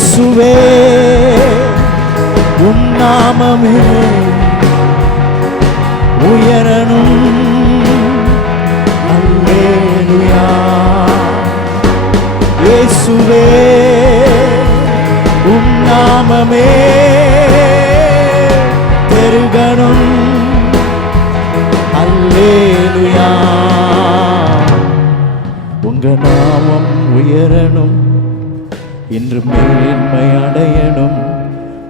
இயேசுவே உம் நாமமே உயரணும். அல்லேலூயா. இயேசுவே உம் நாமமே பெருகணும். அல்லேலூயா. உங்க நாமம் உயரணும், இன்று மேன்மை அடையணும்.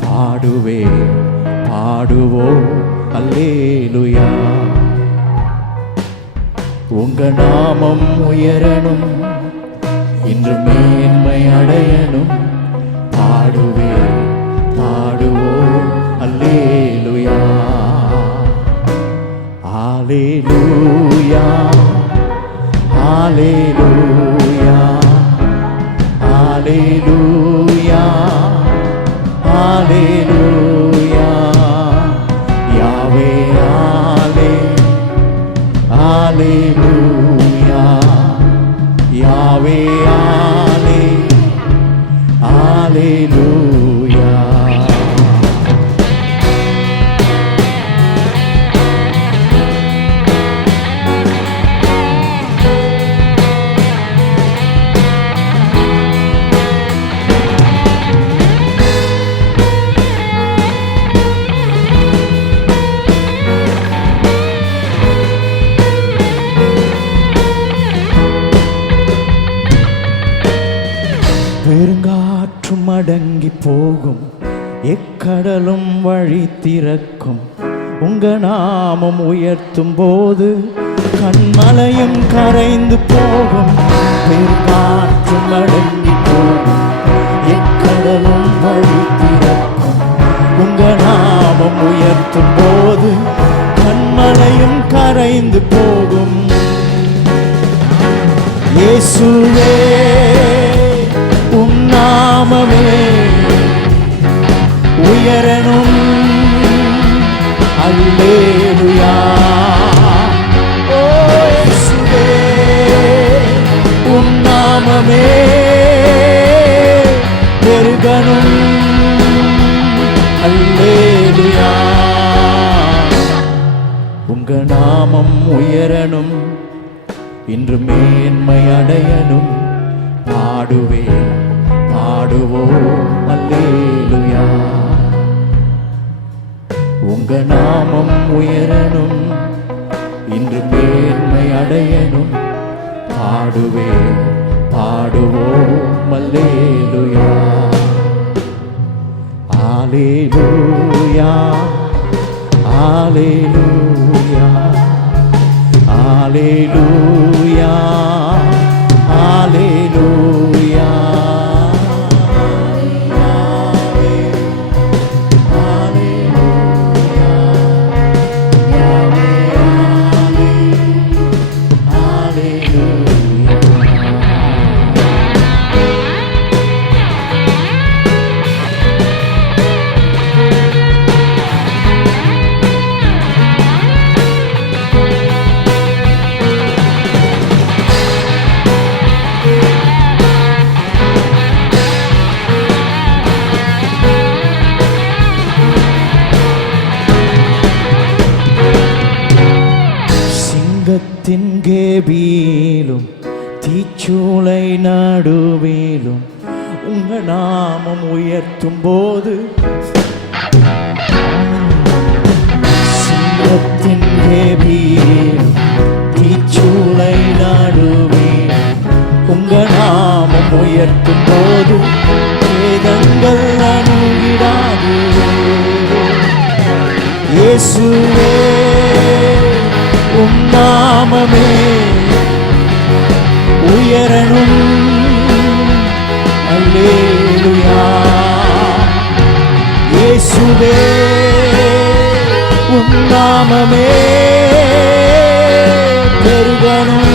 பாடுவே பாடுவோம் அல்லேலூயா. உங்க நாமம் உயரணும், இன்று மேன்மை அடையணும். பாடுவே பாடுவோம் அல்லேலூயா. ஹல்லேலூயா ஹல்லேலூயா ஹல்லேலூயா ஹல்லேலூயா. யாவே ஹல்லேலூயா. யாவே ஹல்லேலூயா. பெருங்காற்றும் அடங்கி போகும், எக்கடலும் வழி திறக்கும். உங்க நாமம் உயர்த்தும் போது கண்மலையும் கரைந்து போகும். பெருங்காற்றும் அடங்கி போகும், எக்கடலும் வழி திறக்கும். உங்க நாமம் உயர்த்தும் போது கண்மலையும் கரைந்து போகும். இயேசுவே உம் நாமமே உயரணும். அல்லேலூயா. ஓ இயேசுவே உம் நாமமே பெருகணும். அல்லேலூயா. உங்க நாமம் உயரணும், இன்று மேன்மை அடையணும். பாடுவே பாடுவோம் அல்லேலூயா. உங்க நாமம் உயரணும், இன்று மேன்மை அடையணும். பாடுவே பாடுவோம் அல்லேலூயா. ஹல்லேலூயா ஹல்லேலூயா ஹல்லேலூயா ஹல்லேலூயா. சிங்கத்தின் கேபிலும் தீச்சூளை நடுவிலும் உங்க நாமம் உயர்த்தும் போது, சிங்கத்தின் கேபிலும் தீச்சூளை நடுவிலும் உங்க நாமம் உயர்த்தும் போது வேதங்கள் அணுகிடாது. இயேசுவே உம் நாமமே உயரணும். அல்லேலூயா. இயேசுவே உம் நாமமே பெருகணும்.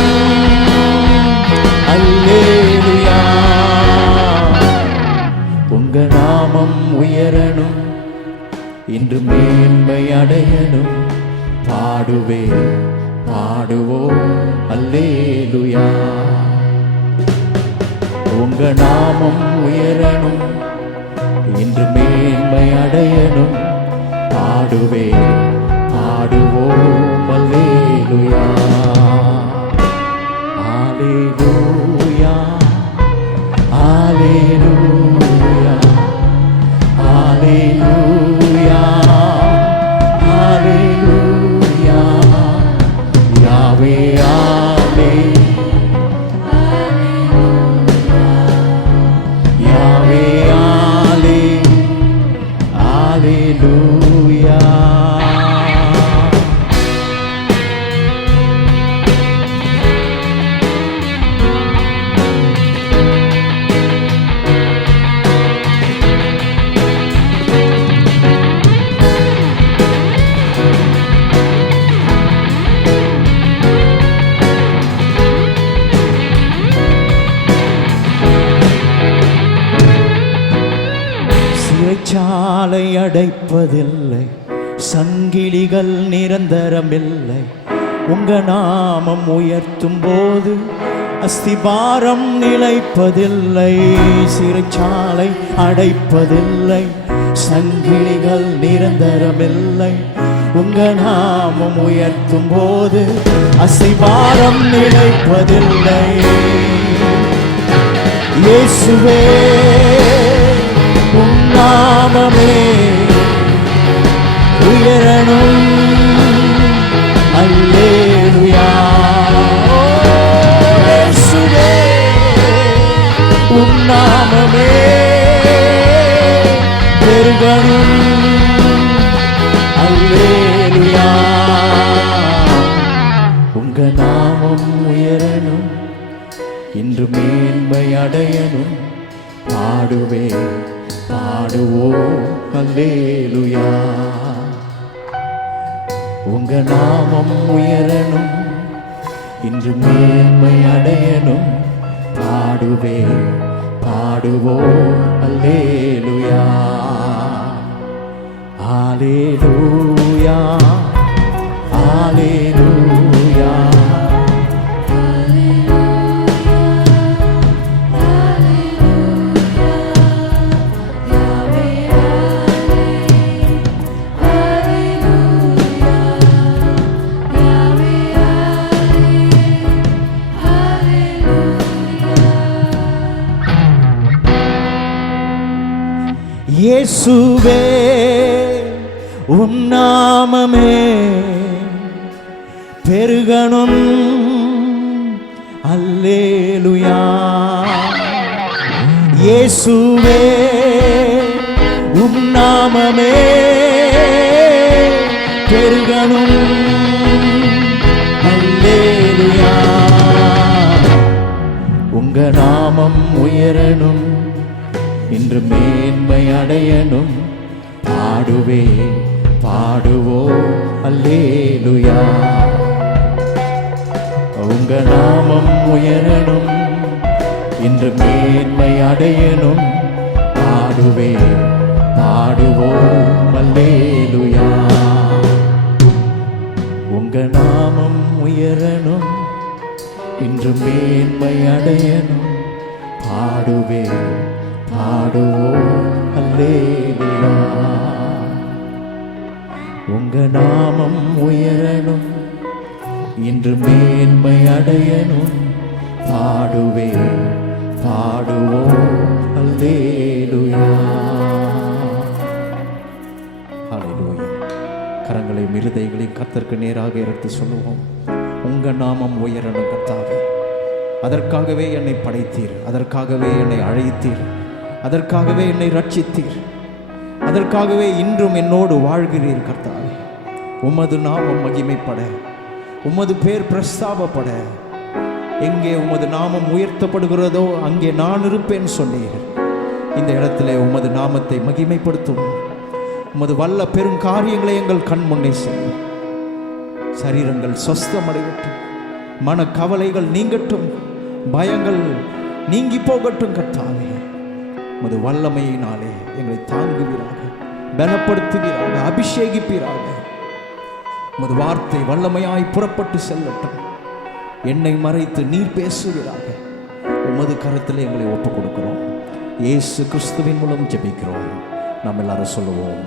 அல்லேலூயா. உங்க நாமம் உயரணும், இன்று மேன்மை அடையணும். பாடுவே பாடுவோம் அல்லேலூயா. உங்க நாமம் உயரணும், இன்று மேன்மை அடையணும். பாடுவே பாடுவோம் அல்லேலூயா அல்லேலூயா அல்லேலூயா அல்லேலூயா அல்லேலூயா யாவே ஆமே யாவே ஆலே அல்லேலூயா. சிறைச்சாலை அடைப்பதில்லை, சங்கிலிகள் நிரந்தரமில்லை. உங்க நாமம் உயர்த்தும் போது அஸ்திபாரம் நிலைப்பதில்லை. சிறைச்சாலை அடைப்பதில்லை, சங்கிலிகள் நிரந்தரமில்லை. உங்க நாமம் உயர்த்தும் போது அஸ்திபாரம் நிலைப்பதில்லை. இயேசுவே உம் நாமமே உயரணும். அல்லேலூயா இயேசுவே உம் நாமமே பெருகணும். அல்லேலூயா உங்க நாமம் உயரணும். இன்று மேன்மை அடையணும். பாடுவே பாடுவோம் அல்லேலூயா. உங்க நாமம் உயரணும். இன்று மேன்மை அடையணும். பாடுவே பாடுவோம் அல்லேலூயா அல்லேலூயா அல்லேலூயா. இயேசுவே உம் நாமமே பெருகணும். அல்லேலூயா இயேசுவே உம் நாமமே பெருகணும். அல்லேலூயா உங்க நாமம் உயரணும். இன்று மேன்மை அடையணும். பாடுவே பாடுவோம் அல்லேலூயா. உங்க நாமம் உயரணும். இன்று மேன்மை அடையணும். பாடுவே பாடுவோம் அல்லேலூயா. உங்க நாமம் உயரணும். இன்று மேன்மை அடையணும். பாடுவே பாடுவோம் அல்லேலூயா. உங்க நாமம் உயரணும். இன்று மேன்மை அடையணும். பாடுவே பாடுவோம் அல்லேலூயா. அல்லேலூயா. கரங்களை இருதயங்களை கர்த்தருக்கு நேராக எடுத்து சொல்லுவோம். உங்க நாமம் உயரணும் கர்த்தாவே. அதற்காகவே என்னை படைத்தீர், அதற்காகவே என்னை அழைத்தீர், அதற்காகவே என்னை ரட்சித்தீர், அதற்காகவே இன்றும் என்னோடு வாழ்கிறீர் கர்த்தாவே. உமது நாமம் மகிமைப்பட, உமது பேர் பிரஸ்தாபப்பட, எங்கே உமது நாமம் உயர்த்தப்படுகிறதோ அங்கே நான் இருப்பேன் சொன்னீர். இந்த இடத்துல உமது நாமத்தை மகிமைப்படுத்தும். உமது வல்ல பெரும் காரியங்களை எங்கள் கண் முன்னே செய்யும். சரீரங்கள் சொஸ்தமடையட்டும், மன கவலைகள் நீங்கட்டும், பயங்கள் நீங்கி போகட்டும் கர்த்தாவே. உமது வல்லமையினாலே எங்களை தாங்குவீராக, பலப்படுத்துவீராக, அபிஷேகிப்பீராக. உமது வார்த்தை வல்லமையாய் புறப்பட்டு செல்லட்டும். என்னை மறைத்து நீர் பேசுவீராக. உமது கரத்தில் எங்களை ஒப்புக் கொடுக்கிறோம். இயேசு கிறிஸ்துவின் மூலம் ஜெபிக்கிறோம். நாம் எல்லாரும் சொல்லுவோம்,